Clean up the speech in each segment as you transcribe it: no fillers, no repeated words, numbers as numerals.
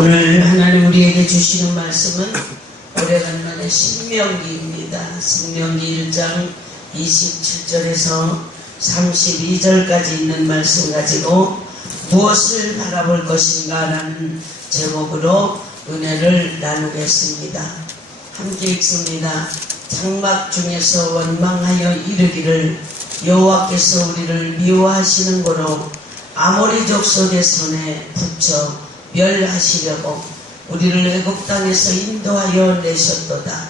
오늘 하나님 우리에게 주시는 말씀은 오래간만에 신명기입니다. 신명기 1장 27절에서 32절까지 있는 말씀 가지고 무엇을 바라볼 것인가 라는 제목으로 은혜를 나누겠습니다. 함께 읽습니다. 장막 중에서 원망하여 이르기를 여호와께서 우리를 미워하시는 고로 아모리 족속의 손에 붙여 멸하시려고 우리를 애굽 땅에서 인도하여 내셨도다.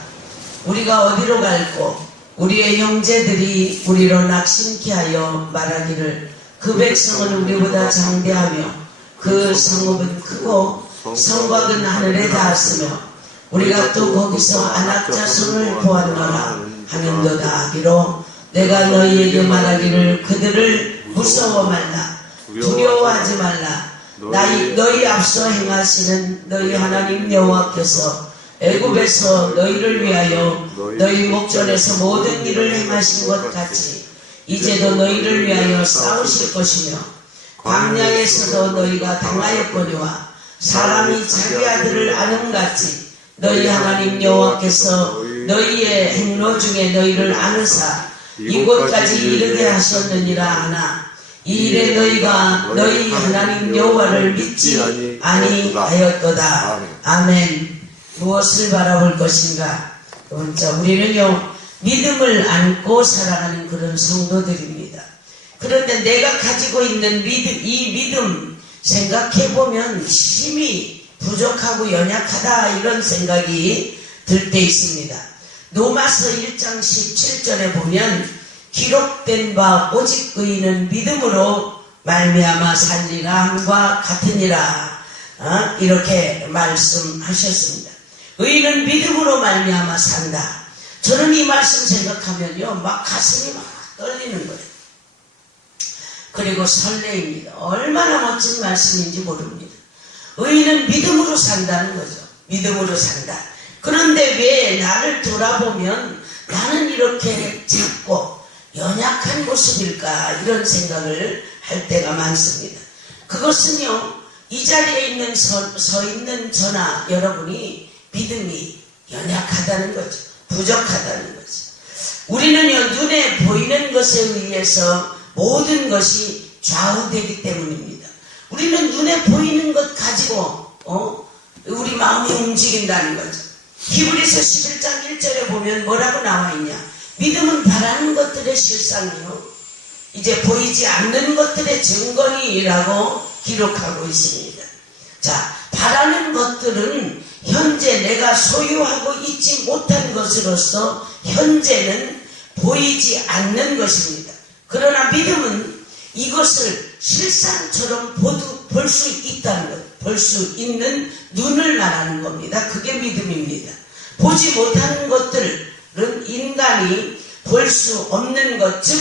우리가 어디로 갈고 우리의 형제들이 우리로 낙심케 하여 말하기를 그 백성은 우리보다 장대하며 그 성읍은 크고 성곽은 하늘에 닿았으며 우리가 또 거기서 아낙 자손을 보았노라 하는도다 하기로 내가 너희에게 말하기를 그들을 무서워 말라 두려워하지 말라. 너희 앞서 행하시는 너희 하나님 여호와께서 애굽에서 너희를 위하여 너희 목전에서 모든 일을 행하신 것 같이 이제도 너희를 위하여 싸우실 것이며 광야에서도 너희가 당하였거니와 사람이 자기 아들을 아는같이 너희 하나님 여호와께서 너희의 행로 중에 너희를 아느사 이곳까지 이르게 하셨느니라 하나 이 일에 너희가 너희 하나님 여호와를 믿지 아니하였도다. 아멘. 무엇을 바라볼 것인가? 자, 우리는요 믿음을 안고 살아가는 그런 성도들입니다. 그런데 내가 가지고 있는 이 믿음 생각해보면 힘이 부족하고 연약하다 이런 생각이 들 때 있습니다. 로마서 1장 17절에 보면 기록된 바 오직 의인은 믿음으로 말미암아 살리라 함과 같으니라 이렇게 말씀하셨습니다. 의인은 믿음으로 말미암아 산다. 저는 이 말씀 생각하면요 막 가슴이 막 떨리는 거예요. 그리고 설레입니다. 얼마나 멋진 말씀인지 모릅니다. 의인은 믿음으로 산다는 거죠. 믿음으로 산다. 그런데 왜 나를 돌아보면 나는 이렇게 작고 연약한 모습일까 이런 생각을 할 때가 많습니다. 그것은요 이 자리에 있는 서 있는 저나 여러분이 믿음이 연약하다는 거죠. 부족하다는 거죠. 우리는요 눈에 보이는 것에 의해서 모든 것이 좌우되기 때문입니다. 우리는 눈에 보이는 것 가지고 우리 마음이 움직인다는 거죠. 히브리서 11장 1절에 보면 뭐라고 나와 있냐? 믿음은 바라는 것들의 실상이요 이제 보이지 않는 것들의 증거니라고 기록하고 있습니다. 자, 바라는 것들은 현재 내가 소유하고 있지 못한 것으로서 현재는 보이지 않는 것입니다. 그러나 믿음은 이것을 실상처럼 볼 수 있다는 것, 볼 수 있는 눈을 말하는 겁니다. 그게 믿음입니다. 보지 못하는 것들은 인간이 볼 수 없는 것, 즉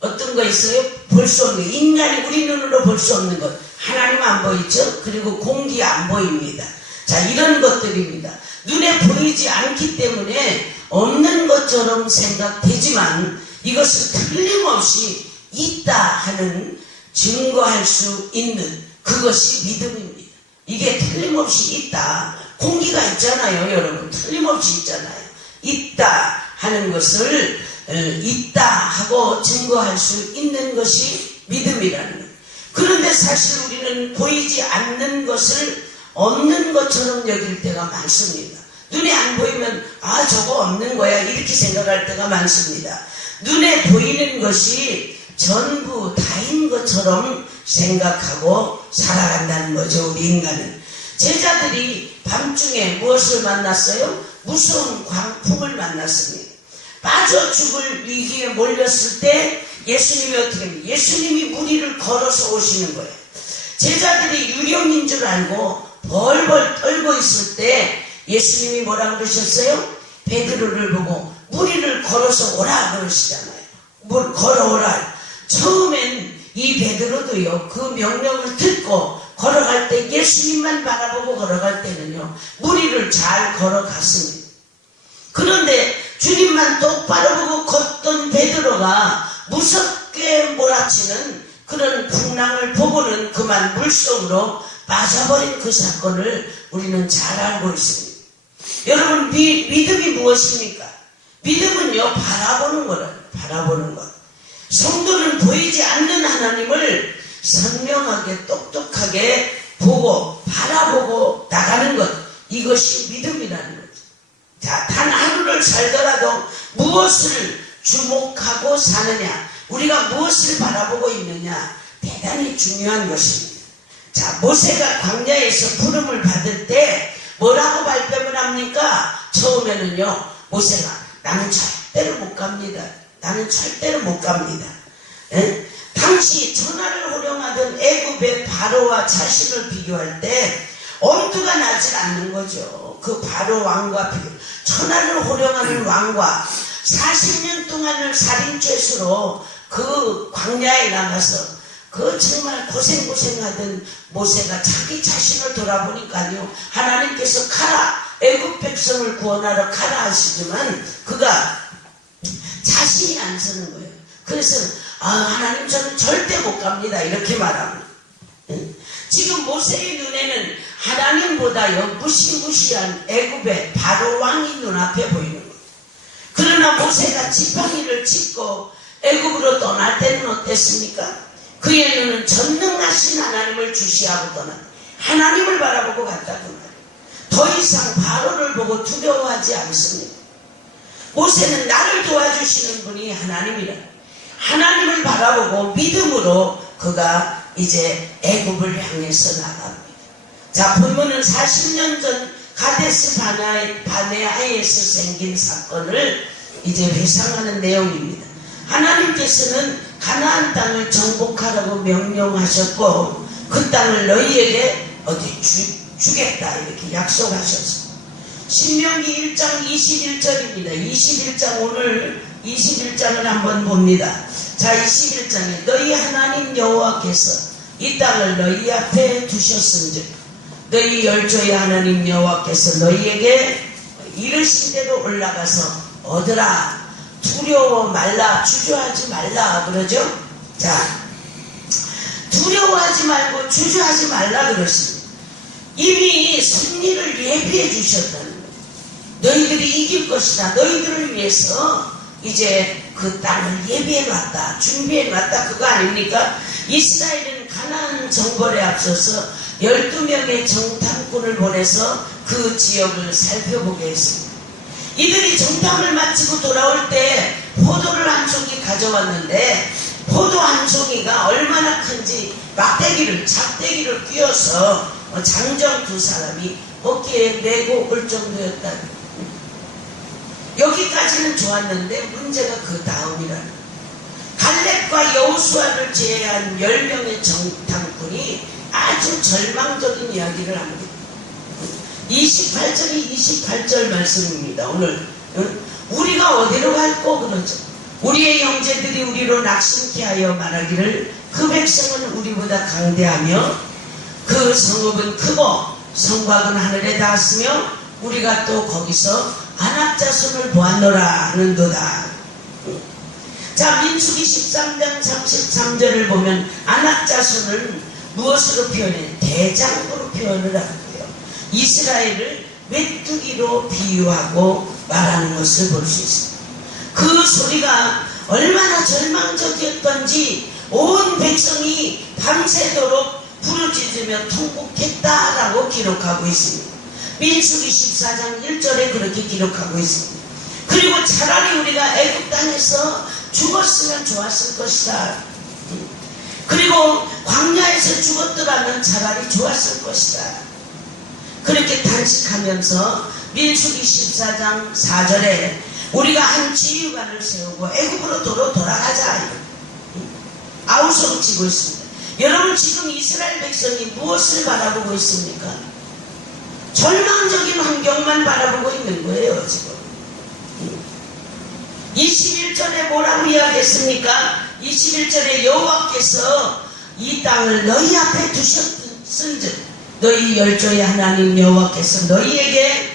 어떤 거 있어요? 볼 수 없는 것. 인간이 우리 눈으로 볼 수 없는 것. 하나님 안 보이죠? 그리고 공기 안 보입니다. 자, 이런 것들입니다. 눈에 보이지 않기 때문에 없는 것처럼 생각되지만 이것은 틀림없이 있다 하는 증거할 수 있는 그것이 믿음입니다. 이게 틀림없이 있다. 공기가 있잖아요, 여러분. 틀림없이 있잖아요. 있다 하는 것을 있다 하고 증거할 수 있는 것이 믿음이라는 거예요. 그런데 사실 우리는 보이지 않는 것을 없는 것처럼 여길 때가 많습니다. 눈에 안 보이면 저거 없는 거야 이렇게 생각할 때가 많습니다. 눈에 보이는 것이 전부 다인 것처럼 생각하고 살아간다는 거죠. 우리 인간은. 제자들이 밤중에 무엇을 만났어요? 무서운 광풍을 만났습니다. 빠져 죽을 위기에 몰렸을 때 예수님이 어떻게 합니까? 예수님이 무리를 걸어서 오시는 거예요. 제자들이 유령인 줄 알고 벌벌 떨고 있을 때 예수님이 뭐라 그러셨어요? 베드로를 보고 무리를 걸어서 오라 그러시잖아요. 뭘 걸어오라. 처음엔 이 베드로도요 그 명령을 듣고 걸어갈 때 예수님만 바라보고 걸어갈 때는요 무리를 잘 걸어갔습니다. 그런데 주님만 똑바로 보고 걷던 베드로가 무섭게 몰아치는 그런 풍랑을 보고는 그만 물속으로 빠져버린 그 사건을 우리는 잘 알고 있습니다. 여러분, 믿음이 무엇입니까? 믿음은요, 바라보는 거라. 바라보는 것. 성도는 보이지 않는 하나님을 선명하게 똑똑하게 보고 바라보고 나가는 것, 이것이 믿음이라는 거죠. 자, 단 하루를 살더라도 무엇을 주목하고 사느냐, 우리가 무엇을 바라보고 있느냐, 대단히 중요한 것입니다. 자, 모세가 광야에서 부름을 받을 때 뭐라고 발뺌을 합니까? 처음에는요, 모세가 나는 절대로 못 갑니다. 나는 절대로 못 갑니다. 에? 당시 천하를 호령하던 애굽의 바로와 자신을 비교할 때 엄두가 나질 않는 거죠. 그 바로 왕과 비교. 천하를 호령하는 왕과 40년 동안을 살인죄수로 그 광야에 나가서 그 정말 고생하던 모세가 자기 자신을 돌아보니까요, 하나님께서 가라, 애굽 백성을 구원하러 가라 하시지만 그가 자신이 안 서는 거예요. 그래서 하나님, 저는 절대 못 갑니다, 이렇게 말합니다. 지금 모세의 눈에는 하나님보다요 무시무시한 애굽의 바로 왕이 눈앞에 보이는 거예요. 그러나 모세가 지팡이를 짚고 애굽으로 떠날 때는 어땠습니까? 그의 눈은 전능하신 하나님을 주시하고 떠나 하나님을 바라보고 갔다고 말이에요. 더 이상 바로를 보고 두려워하지 않습니다. 모세는 나를 도와주시는 분이 하나님이라, 하나님을 바라보고 믿음으로 그가 이제 애굽을 향해서 나갑니다. 자, 보면은 40년 전 가데스 바네아에서 생긴 사건을 이제 회상하는 내용입니다. 하나님께서는 가나안 땅을 정복하라고 명령하셨고 그 땅을 너희에게 주겠다 이렇게 약속하셨습니다. 신명기 1장 21절입니다. 21장, 오늘 21장을 한번 봅니다. 자, 21장에 너희 하나님 여호와께서 이 땅을 너희 앞에 두셨은즉 너희 열조의 하나님 여호와께서 너희에게 이르신 대로 올라가서 얻으라. 두려워 말라, 주저하지 말라 그러죠. 자, 두려워하지 말고 주저하지 말라 그러십니다. 이미 승리를 예비해 주셨다는 거예요. 너희들이 이길 것이다. 너희들을 위해서 이제 그 땅을 예비해 놨다, 준비해 놨다, 그거 아닙니까? 이스라엘은 가나안 정벌에 앞서서 12명의 정탐꾼을 보내서 그 지역을 살펴보게 했습니다. 이들이 정탐을 마치고 돌아올 때 포도를 한 송이 가져왔는데 포도 한 송이가 얼마나 큰지 작대기를 끼워서 장정 두 사람이 어깨에 메고 올 정도였다. 여기까지는 좋았는데 문제가 그 다음이라는, 갈렙과 여호수아를 제외한 10명의 정탐꾼이 아주 절망적인 이야기를 합니다. 28절이 28절 말씀입니다. 오늘 우리가 어디로 갈꼬 그러죠. 우리의 형제들이 우리로 낙심케 하여 말하기를 그 백성은 우리보다 강대하며 그 성읍은 크고 성곽은 하늘에 닿았으며 우리가 또 거기서 아낙 자손을 보았노라 하는도다. 자, 민수기 13장 33절을 보면 아낙 자손을 무엇으로 표현해? 대장부로 표현을 하고요. 이스라엘을 메뚜기로 비유하고 말하는 것을 볼 수 있습니다. 그 소리가 얼마나 절망적이었던지 온 백성이 밤새도록 부르짖으며 통곡했다라고 기록하고 있습니다. 민수기 14장 1절에 그렇게 기록하고 있습니다. 그리고 차라리 우리가 애굽 땅에서 죽었으면 좋았을 것이다. 그리고 광야에서 죽었더라면 차라리 좋았을 것이다. 그렇게 단식하면서 민수기 14장 4절에 우리가 한 지휘관을 세우고 애굽으로 돌아가자 아우성치고 있습니다. 여러분, 지금 이스라엘 백성이 무엇을 바라보고 있습니까? 절망적인 환경만 바라보고 있는 거예요. 지금 21절에 뭐라고 이야기했습니까? 21절에 여호와께서 이 땅을 너희 앞에 두셨은즉 너희 열조의 하나님 여호와께서 너희에게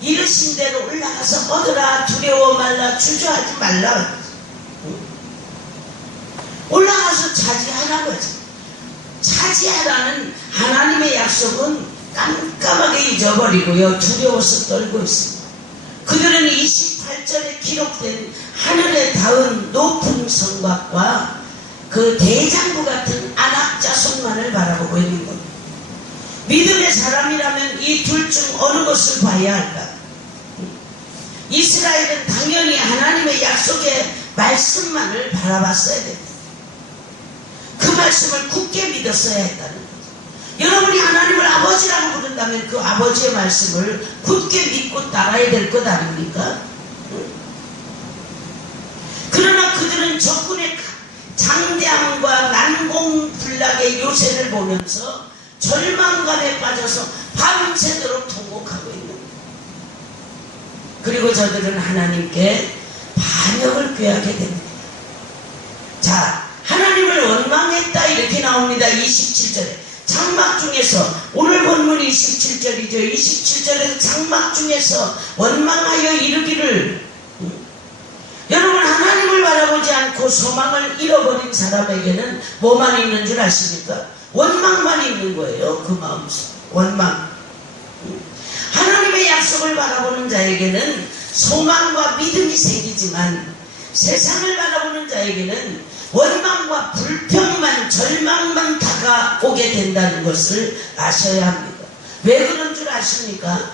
이르신 대로 올라가서 얻으라. 두려워 말라, 주저하지 말라. 올라가서 차지하라 거지. 차지하라는 하나님의 약속은 깜깜하게 잊어버리고요. 두려워서 떨고 있습니다. 그들은 28절에 기록된 하늘에 닿은 높은 성곽과 그 대장부 같은 아낙 자손만을 바라보고 있는 겁니다. 믿음의 사람이라면 이 둘 중 어느 것을 봐야 할까? 이스라엘은 당연히 하나님의 약속의 말씀만을 바라봤어야 됩니다. 그 말씀을 굳게 믿었어야 했다는 거죠. 여러분이 하나님을 아버지라고 부른다면 그 아버지의 말씀을 굳게 믿고 따라야 될 것 아닙니까? 그러나 그들은 적군의 장대함과 난공불락의 요새를 보면서 절망감에 빠져서 밤새도록 통곡하고 있는 거예요. 그리고 저들은 하나님께 반역을 꾀하게 됩니다. 자, 하나님을 원망했다 이렇게 나옵니다. 27절에 장막 중에서, 오늘 본문 27절이죠. 27절에서 장막 중에서 원망하여 이르기를, 여러분 하나님을 바라보지 않고 소망을 잃어버린 사람에게는 뭐만 있는 줄 아십니까? 원망만 있는 거예요. 그 마음속 원망. 하나님의 약속을 바라보는 자에게는 소망과 믿음이 생기지만 세상을 바라보는 자에게는 원망과 불평만, 절망만 다가오게 된다는 것을 아셔야 합니다. 왜 그런 줄 아십니까?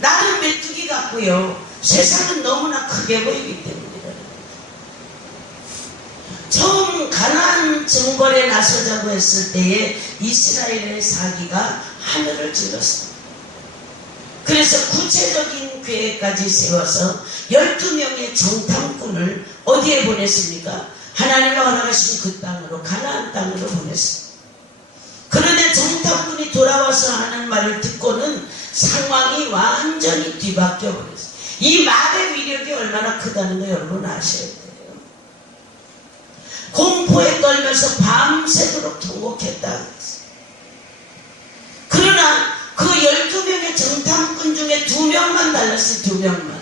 나는 메뚜기 같고요, 세상은 너무나 크게 보이기 때문이다. 처음 가나안 정벌에 나서자고 했을 때에 이스라엘의 사기가 하늘을 찔렀습니다. 그래서 구체적인 계획까지 세워서 12명의 정탐꾼을 어디에 보냈습니까? 하나님이 허락하신 그 땅으로, 가나안 땅으로 보냈습니다. 그런데 정탐꾼이 돌아와서 하는 말을 듣고는 상황이 완전히 뒤바뀌어 버렸어요. 이 말의 위력이 얼마나 크다는 거 여러분 아셔야 돼요. 공포에 떨면서 밤새도록 통곡했다. 그러나 그 12명의 정탐꾼 중에 2명만 달랐어요. 2명만.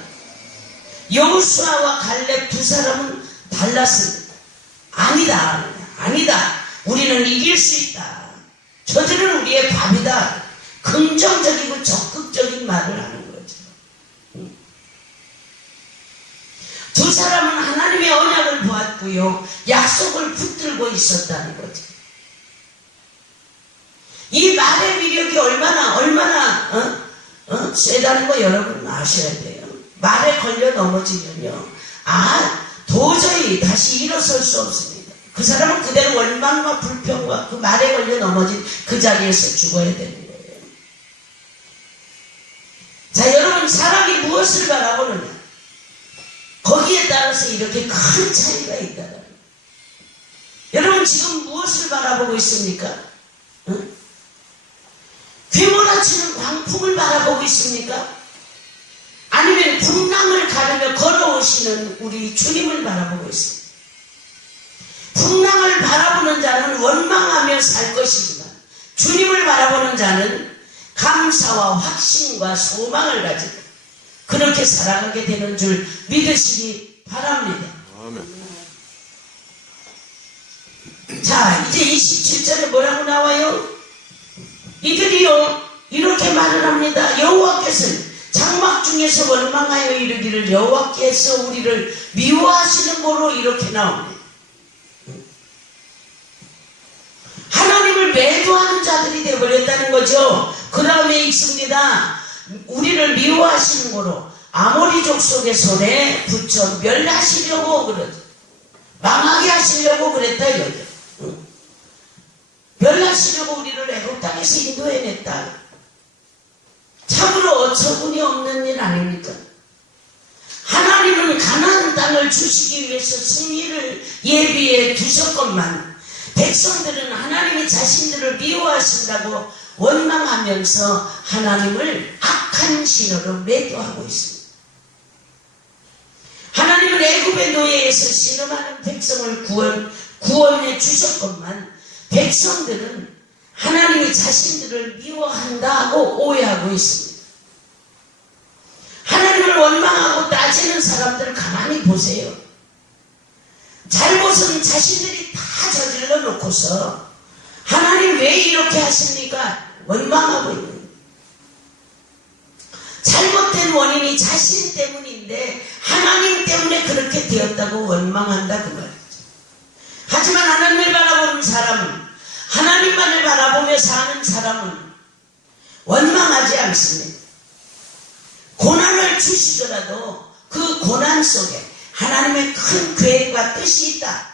여호수아와 갈렙 두 사람은 달랐습니다. 아니다. 우리는 이길 수 있다. 저들은 우리의 밥이다. 긍정적이고 적극적인 말을 하는 거죠. 두 사람은 하나님의 언약을 보았고요, 약속을 붙들고 있었다는 거죠. 이 말의 위력이 얼마나 세다는 거 여러분 아셔야 돼요. 말에 걸려 넘어지면요, 도저히 다시 일어설 수 없습니다. 그 사람은 그대로 원망과 불평과 그 말에 걸려 넘어진 그 자리에서 죽어야 됩니다. 자, 여러분, 사람이 무엇을 바라보느냐, 거기에 따라서 이렇게 큰 차이가 있다는 거예요. 여러분 지금 무엇을 바라보고 있습니까? 휘몰아치는 광풍을 바라보고 있습니까? 아니면 풍랑을 가르며 걸어오시는 우리 주님을 바라보고 있습니다. 풍랑을 바라보는 자는 원망하며 살 것이지만 주님을 바라보는 자는 감사와 확신과 소망을 가지고 그렇게 살아가게 되는 줄 믿으시기 바랍니다. 아멘. 자, 이제 27절에 뭐라고 나와요? 이들이요 이렇게 말을 합니다. 여호와께서 장막 중에서 원망하여 이르기를, 여호와께서 우리를 미워하시는 거로 이렇게 나옵니다. 하나님을 매도하는 자들이 되어버렸다는 거죠. 그 다음에 있습니다. 우리를 미워하시는 거로 아모리족 속의 손에 붙여 멸하시려고 그러죠. 망하게 하시려고 그랬다 이거죠. 멸하시려고 우리를 애굽 땅에서 인도해냈다. 참으로 어처구니 없는 일 아닙니까? 하나님은 가나안 땅을 주시기 위해서 승리를 예비해 두셨건만 백성들은 하나님이 자신들을 미워하신다고 원망하면서 하나님을 악한 신으로 매도하고 있습니다. 하나님은 애굽의 노예에서 신음하는 백성을 구원해 주셨건만 백성들은 하나님이 자신들을 미워한다고 오해하고 있습니다. 하나님을 원망하고 따지는 사람들을 가만히 보세요. 잘못은 자신들이 다 저질러 놓고서 하나님 왜 이렇게 하십니까? 원망하고 있는 거예요. 잘못된 원인이 자신 때문인데 하나님 때문에 그렇게 되었다고 원망한다 그 말이죠. 하지만 하나님을 바라보는 사람은, 하나님만을 바라보며 사는 사람은 원망하지 않습니다. 고난을 주시더라도 그 고난 속에 하나님의 큰 계획과 뜻이 있다,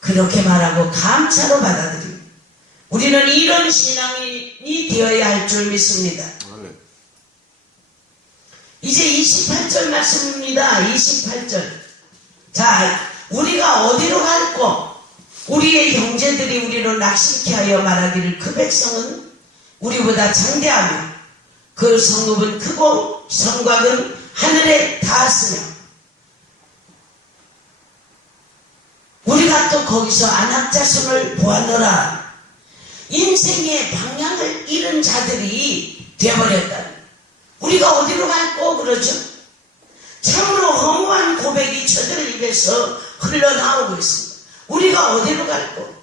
그렇게 말하고 감사로 받아들입니다. 우리는 이런 신앙인이 되어야 할 줄 믿습니다. 이제 28절 말씀입니다. 28절. 자, 우리가 어디로 갈고 우리의 형제들이 우리로 낙심케 하여 말하기를 그 백성은 우리보다 장대하며 그 성읍은 크고 성곽은 하늘에 닿았으며 우리가 또 거기서 안악자손을 보았노라. 인생의 방향을 잃은 자들이 되어버렸다. 우리가 어디로 갈고 그러죠? 참으로 허무한 고백이 저들 입에서 흘러나오고 있습니다. 우리가 어디로 갈고?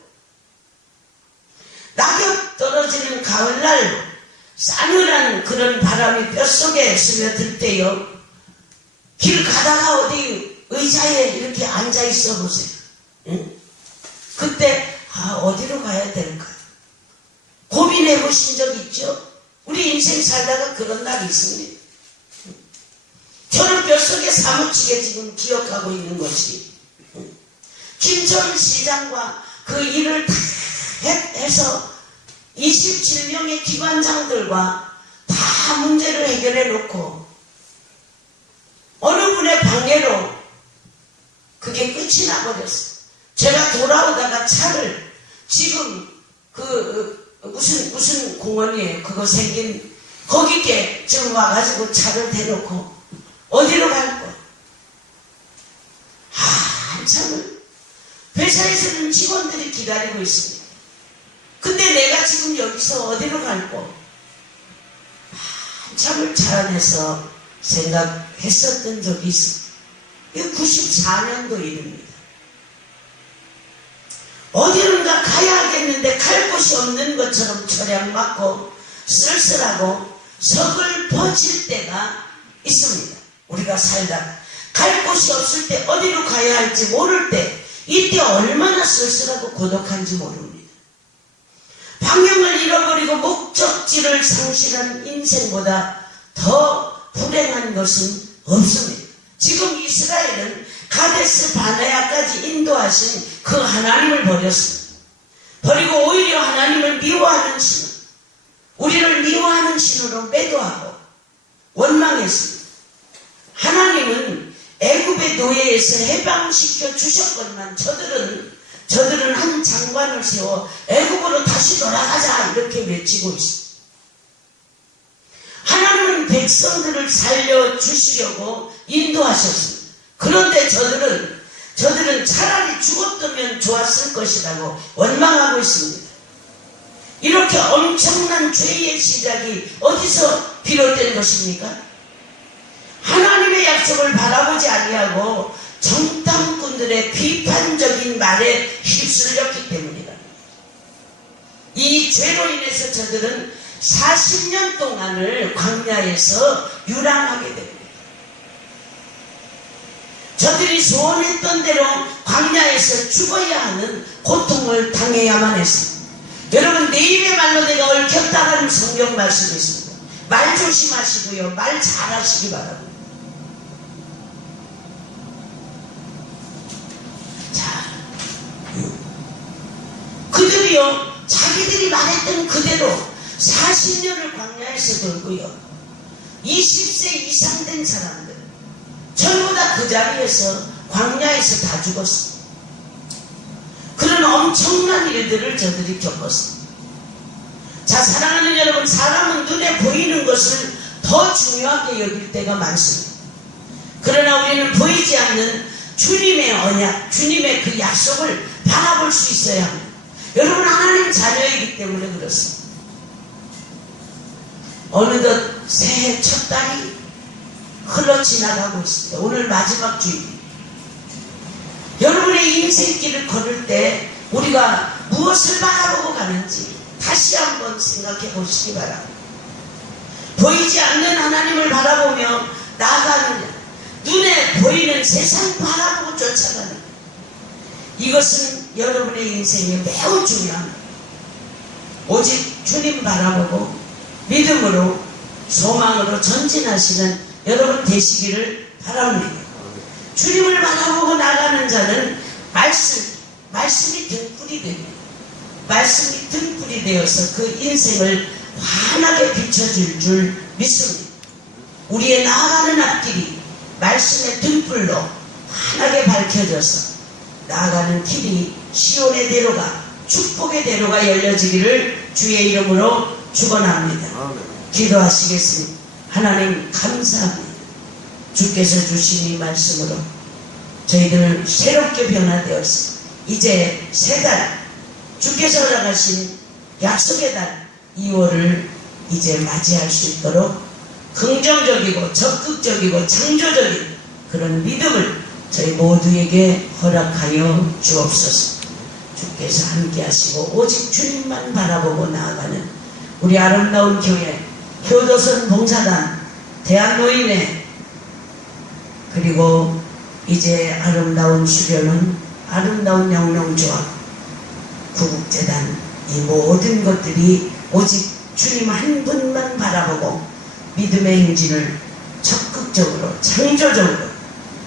낙엽 떨어지는 가을날 싸늘한 그런 바람이 뼛속에 스며들 때요, 길 가다가 어디 의자에 이렇게 앉아있어 보세요. 응? 그때 어디로 가야 될까? 고민해 보신 적 있죠? 우리 인생 살다가 그런 날이 있습니다. 저는 뼛속에 사무치게 지금 기억하고 있는 것이, 김천 시장과 그 일을 다 해서 27명의 기관장들과 다 문제를 해결해 놓고 어느 분의 방해로 그게 끝이 나버렸어요. 제가 돌아오다가 차를, 지금 무슨 공원이에요? 그거 생긴 거기에 지금 와가지고 차를 대놓고 어디로 갈 거야? 한참을 회사에서는 직원들이 기다리고 있습니다. 근데 내가 지금 여기서 어디로 갈 거? 한참을 차 안에서 생각했었던 적이 있습니다. 이거 94년도 일입니다. 어디론가 가야 하겠는데 갈 곳이 없는 것처럼 철양 맞고 쓸쓸하고 서글퍼질 때가 있습니다. 우리가 살다가 갈 곳이 없을 때, 어디로 가야 할지 모를 때, 이때 얼마나 쓸쓸하고 고독한지 모릅니다. 방향을 잃어버리고 목적지를 상실한 인생보다 더 불행한 것은 없습니다. 지금 이스라엘은 가데스 바네아까지 인도하신 그 하나님을 버렸습니다. 버리고 오히려 하나님을 미워하는 신, 우리를 미워하는 신으로 매도하고 원망했습니다. 하나님은 애굽의 노예에서 해방시켜 주셨건만 저들은 한 장관을 세워 애굽으로 다시 돌아가자 이렇게 외치고 있습니다. 하나님은 백성들을 살려주시려고 인도하셨습니다. 그런데 저들은 차라리 죽었다면 좋았을 것이라고 원망하고 있습니다. 이렇게 엄청난 죄의 시작이 어디서 비롯된 것입니까? 하나님의 약속을 바라보지 아니하고 정탐꾼들의 비판적인 말에 휩쓸렸기 때문이다. 이 죄로 인해서 저들은 40년 동안을 광야에서 유랑하게 됩니다. 저들이 소원했던 대로 광야에서 죽어야 하는 고통을 당해야만 했습니다. 여러분, 내 입의 말로 내가 얽혔다는 성경 말씀이 있습니다. 말 조심하시고요, 말 잘하시기 바랍니다. 자, 그들이요, 자기들이 말했던 그대로 40년을 광야에서 돌고요, 20세 이상 된 사람들 전부 다 그 자리에서 광야에서 다 죽었습니다. 그런 엄청난 일들을 저들이 겪었습니다. 자, 사랑하는 여러분, 사람은 눈에 보이는 것을 더 중요하게 여길 때가 많습니다. 그러나 우리는 보이지 않는 주님의 언약, 주님의 그 약속을 바라볼 수 있어야 합니다. 여러분, 하나님 자녀이기 때문에 그렇습니다. 어느덧 새해 첫 달이 흘러 지나가고 있습니다. 오늘 마지막 주일. 여러분의 인생길을 걸을 때 우리가 무엇을 바라보고 가는지 다시 한번 생각해 보시기 바랍니다. 보이지 않는 하나님을 바라보며 나아가느냐, 눈에 보이는 세상 바라보고 쫓아가느냐, 이것은 여러분의 인생에 매우 중요합니다. 오직 주님 바라보고 믿음으로 소망으로 전진하시는 여러분 되시기를 바랍니다. 주님을 바라보고 나가는 자는 말씀이 등불이 됩니다. 말씀이 등불이 되어서 그 인생을 환하게 비춰줄 줄 믿습니다. 우리의 나아가는 앞길이 말씀의 등불로 환하게 밝혀져서 나아가는 길이 시온의 대로가, 축복의 대로가 열려지기를 주의 이름으로 축원합니다. 기도하시겠습니다. 하나님 감사합니다. 주께서 주신 이 말씀으로 저희들 새롭게 변화되었습니다. 이제 새 달, 주께서 허락하신 약속의 달 2월을 이제 맞이할 수 있도록 긍정적이고 적극적이고 창조적인 그런 믿음을 저희 모두에게 허락하여 주옵소서. 주께서 함께 하시고 오직 주님만 바라보고 나아가는 우리 아름다운 교회, 효도선 봉사단, 대한노인회, 그리고 이제 아름다운 수련원, 아름다운 영농조합, 구국재단, 이 모든 것들이 오직 주님 한 분만 바라보고 믿음의 행진을 적극적으로 창조적으로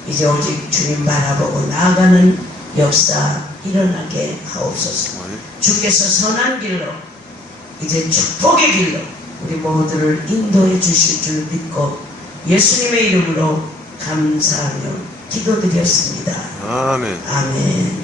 이제 오직 주님 바라보고 나아가는 역사 일어나게 하옵소서. 주께서 선한 길로 이제 축복의 길로 우리 모두를 인도해 주실 줄 믿고 예수님의 이름으로 감사하며 기도드렸습니다. 아멘. 아멘.